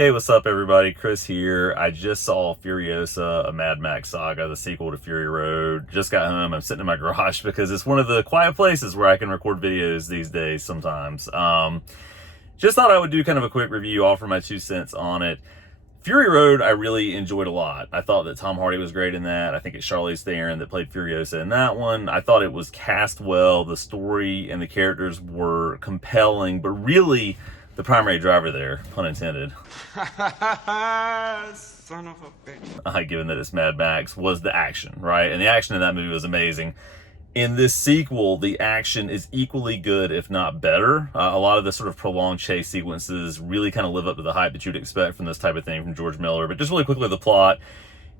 Hey, what's up, everybody? Chris here. I just saw Furiosa, a Mad Max Saga, the sequel to Fury Road. Just got home. I'm sitting in my garage because it's one of the quiet places where I can record videos these days sometimes. Just thought I would do kind of a quick review, offer my 2 cents on it. Fury Road, I really enjoyed a lot. I thought that Tom Hardy was great in that. I think it's Charlize Theron that played Furiosa in that one. I thought it was cast well. The story and the characters were compelling, but really the primary driver there, pun intended, son of a bitch, given that it's Mad Max, was the action, right? And the action in that movie was amazing. In this sequel, the action is equally good, if not better. A lot of the sort of prolonged chase sequences really kind of live up to the hype that you'd expect from this type of thing from George Miller. But just really quickly, the plot.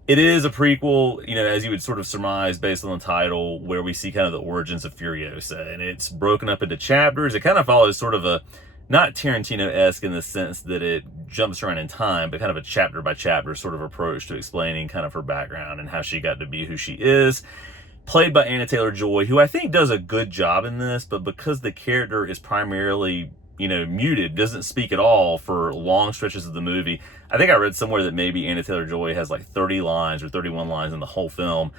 It is a prequel, as you would sort of surmise based on the title, where we see kind of the origins of Furiosa. And it's broken up into chapters. It kind of follows sort of a, not Tarantino-esque in the sense that it jumps around in time, but kind of a chapter-by-chapter sort of approach to explaining kind of her background and how she got to be who she is. Played by Anya Taylor-Joy, who I think does a good job in this, but because the character is primarily, muted, doesn't speak at all for long stretches of the movie. I think I read somewhere that maybe Anya Taylor-Joy has like 30 lines or 31 lines in the whole film.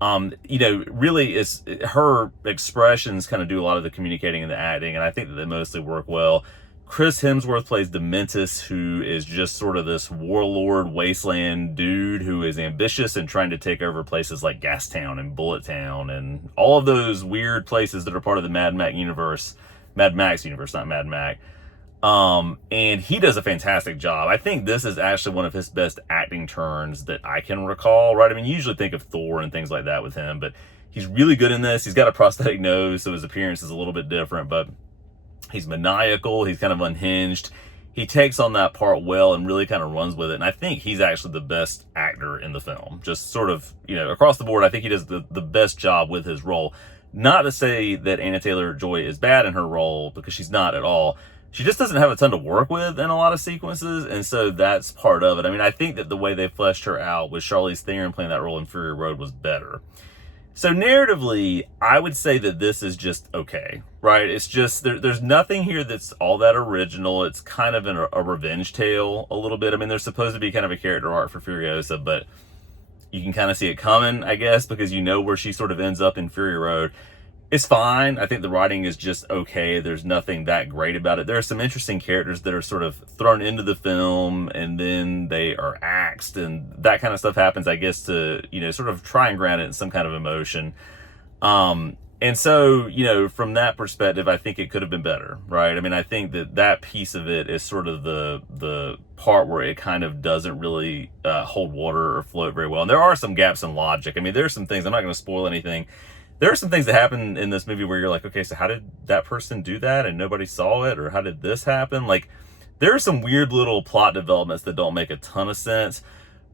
Really is her expressions kind of do a lot of the communicating and the acting, and I think that they mostly work well. Chris Hemsworth plays Dementus, who is just sort of this warlord wasteland dude who is ambitious and trying to take over places like Gastown and Bullet Town and all of those weird places that are part of the Mad Max universe, not Mad Mac. And he does a fantastic job. I think this is actually one of his best acting turns that I can recall, right? I mean, you usually think of Thor and things like that with him, but he's really good in this. He's got a prosthetic nose, so his appearance is a little bit different, but he's maniacal. He's kind of unhinged. He takes on that part well and really kind of runs with it. And I think he's actually the best actor in the film. Just sort of, across the board, I think he does the best job with his role. Not to say that Anya Taylor-Joy is bad in her role, because she's not at all. She just doesn't have a ton to work with in a lot of sequences, and so that's part of it. I mean, I think that the way they fleshed her out with Charlize Theron playing that role in Fury Road was better. So narratively, I would say that this is just okay, right? It's just, there's nothing here that's all that original. It's kind of a revenge tale a little bit. I mean, there's supposed to be kind of a character arc for Furiosa, but you can kind of see it coming, I guess, because you know where she sort of ends up in Fury Road. It's fine. I think the writing is just okay. There's nothing that great about it. There are some interesting characters that are sort of thrown into the film and then they are axed, and that kind of stuff happens, I guess, to, sort of try and grant it some kind of emotion. And so, from that perspective, I think it could have been better, right? I mean, I think that piece of it is sort of the part where it kind of doesn't really hold water or float very well. And there are some gaps in logic. I mean, there's some things, I'm not going to spoil anything. There are some things that happen in this movie where you're like, okay, so how did that person do that and nobody saw it? Or how did this happen? Like, there are some weird little plot developments that don't make a ton of sense.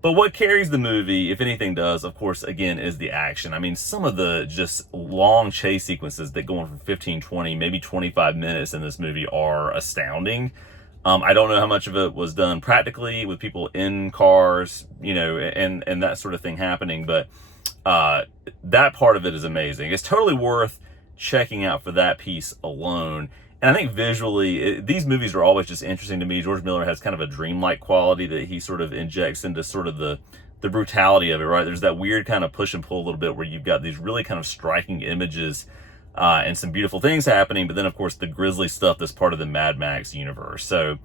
But what carries the movie, if anything does, of course, again, is the action. I mean, some of the just long chase sequences that go on for 15, 20, maybe 25 minutes in this movie are astounding. I don't know how much of it was done practically with people in cars, and that sort of thing happening, but that part of it is amazing. It's totally worth checking out for that piece alone. And I think visually, these movies are always just interesting to me. George Miller has kind of a dreamlike quality that he sort of injects into sort of the brutality of it, right? There's that weird kind of push and pull a little bit where you've got these really kind of striking images and some beautiful things happening, but then, of course, the grisly stuff that's part of the Mad Max universe. So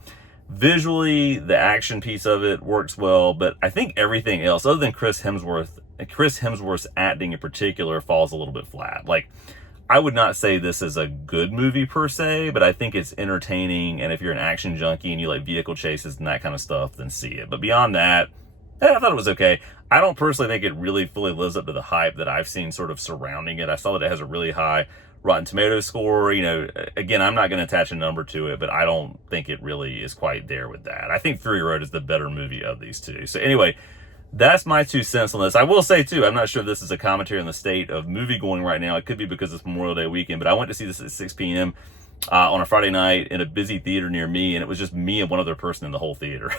visually, the action piece of it works well, but I think everything else, other than Chris Hemsworth's acting in particular, falls a little bit flat. Like, I would not say this is a good movie per se, but I think it's entertaining, and if you're an action junkie and you like vehicle chases and that kind of stuff, then see it. But beyond that, I thought it was okay. I don't personally think it really fully lives up to the hype that I've seen sort of surrounding it. I saw that it has a really high Rotten Tomatoes score. Again, I'm not going to attach a number to it, but I don't think it really is quite there with that. I think Fury Road is the better movie of these two. So anyway, that's my 2 cents on this. I will say, too, I'm not sure if this is a commentary on the state of movie going right now. It could be because it's Memorial Day weekend, but I went to see this at 6 p.m. On a Friday night in a busy theater near me, and it was just me and one other person in the whole theater.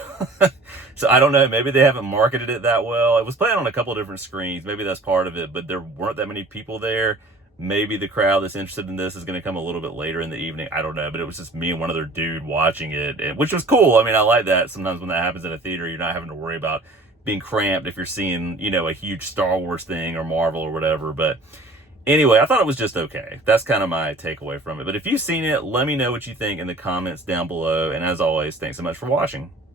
So I don't know. Maybe they haven't marketed it that well. It was playing on a couple of different screens. Maybe that's part of it, but there weren't that many people there. Maybe the crowd that's interested in this is going to come a little bit later in the evening. I don't know, but it was just me and one other dude watching it, which was cool. I mean, I like that. Sometimes when that happens in a theater, you're not having to worry about being cramped if you're seeing, you know, a huge Star Wars thing or Marvel or whatever. But anyway, I thought it was just okay. That's kind of my takeaway from it. But if you've seen it, let me know what you think in the comments down below. And as always, thanks so much for watching.